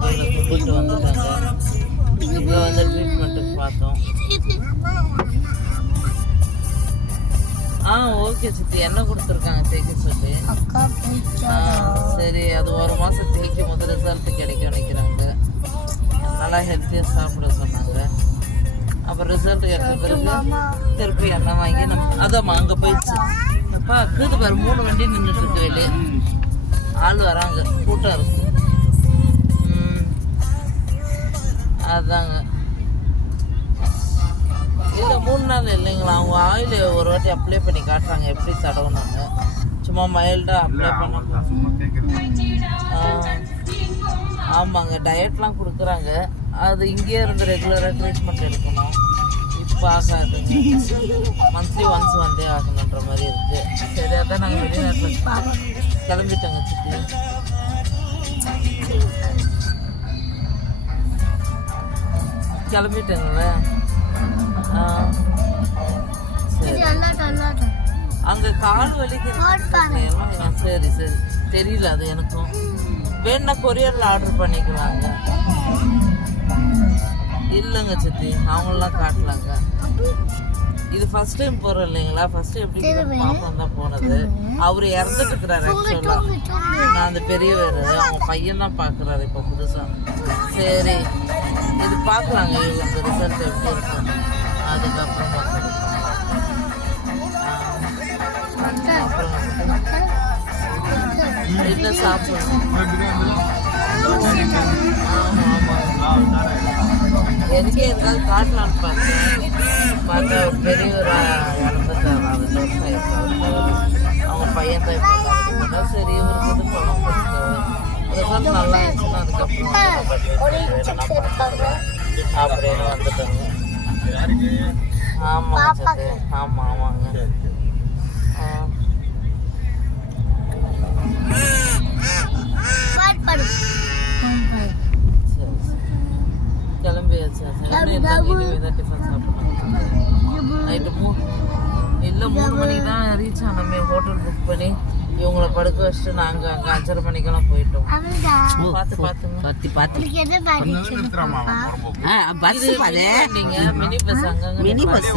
கூப்பிட்டு வந்துட்டாங்க. இங்கே வந்து ட்ரீட்மெண்ட்டுக்கு பார்த்தோம். ஓகே சித்தி, என்ன கொடுத்துருக்காங்க தேய்க்க சொல்லி? சரி, அது ஒரு மாதம் தேய்க்கும் போது ரிசல்ட் கிடைக்கும் நினைக்கிறாங்க. நல்லா ஹெல்த்தியாக சாப்பிட சொன்னாங்க. அப்புறம் ரிசல்ட் கிடைச்ச பிறகு திருப்பி எண்ணெய் வாங்கி நம்ம அதாம்மா அங்கே போயிடுச்சு. அப்பா அக்குது பாரு, 3 வண்டி நின்றுட்டு இருக்கு வெளியே. ஆள் வராங்க, கூட்டம் இருக்கு. அதாங்க இல்லை 3 நாள் இல்லைங்களா, அவங்க ஆயில் ஒரு வாட்டி அப்ளை பண்ணி காட்டுறாங்க எப்படி தடவணுங்க. சும்மா மைல்டாக அப்ளை பண்ண. ஆமாங்க, டயட்லாம் கொடுக்குறாங்க. அது இங்கேயே இருந்து ரெகுலராக ட்ரீட்மெண்ட் எடுக்கணும். இப்போ ஆகாது, மந்த்லி ஒன்ஸ் வந்தே ஆகணுன்ற மாதிரி இருக்குது. சரி, அதான் நாங்கள் வெளிநாட்டில் கிளம்பிட்டோங்க சித்தி. கிளம்பிட்டேங்களே. சரி, அங்கே கால் வலிக்கு. சரி சரி, தெரியல அது எனக்கும். வேணா கொரியரில் ஆர்டர் பண்ணிக்கிறாங்க. இல்லைங்க சித்தி, அவங்களாம் காட்டலாங்க. இது ஃபர்ஸ்ட் டைம் போகிறோம் இல்லைங்களா, ஃபர்ஸ்ட் எப்படி பாப்போம் தான் போனது. அவர் இறந்துட்டு இருக்கிறாரு ஆக்சுவலாக. நான் அந்த பெரியவர், அவங்க பையன் தான் பார்க்குறாரு இப்போ புதுசாக. சரி, இது பார்க்கலாங்க இவங்க ரிசல்ட் எப்படி இருக்கும். அதுக்கப்புறம் பார்க்குறது. இல்லை சாப்பிடணும். எனக்கே எதாவது காட்டலான்னு பார்த்தா ஒரு பெரியவராக இறந்துட்டார். 2 வருஷம் ஆயிடுச்சு. அவங்க பையன் தான் இப்போ. சரி, இவருக்கு இது பணம் ரிசல்ட் நல்லா இருந்துச்சுன்னா அதுக்கப்புறம் அப்படின்னு வந்துட்டாங்க. ஆமாங்க சரி, ஆமாம் ஆமாங்க. கிளம்பியாச்சு. இனிமேதான் டிஃபன் சாப்பிடணும். நைட்டு 3 மணிக்கு தான் ரீச் ஆனோமே. ஹோட்டல் புக் பண்ணி இவங்களை படுக்க வச்சுட்டு நாங்கள் அங்கே 5:30 மணிக்கெல்லாம் போயிட்டோம். பார்த்து பார்த்துங்க. நீங்கள் மினி பஸ் அங்கே மினி பஸ்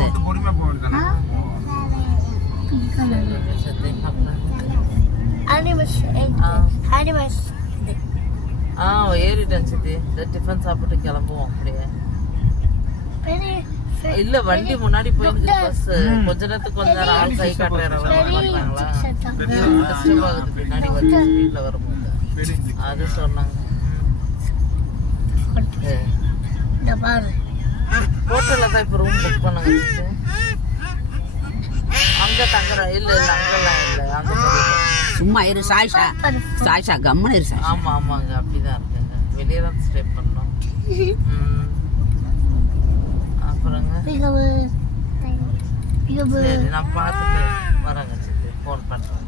ஏறிட்டேன் சித்தி. டிஃபன் சாப்பிட்டு கிளம்புவோம் அப்படியே. இல்ல வண்டி முன்னாடி போயிருக்கு பஸ். கொஞ்ச நேரத்துக்கு கொஞ்ச நேரம் ஆள் கை காட்டுறாங்களா டிஸ்டர்ப் ஆகுது பின்னாடி வந்து ஸ்பீட்ல வரும்போது. அது சொன்னாங்க. ஹோட்டல்ல தான் இப்ப ரூம் புக் பண்ணுங்க. அங்க தங்குற இல்ல அங்கெல்லாம் இல்ல. அந்த சும்மா இரு சாய்ஷா கம்மன் இரு. ஆமா ஆமாங்க, அப்படிதான் இருக்குங்க. வெளியே தான் ஸ்டே பண்ணோம். அப்புறங்க சரி, நான் பார்த்துட்டு வரேங்க சித்தி, ஃபோன் பண்ணுறேன்.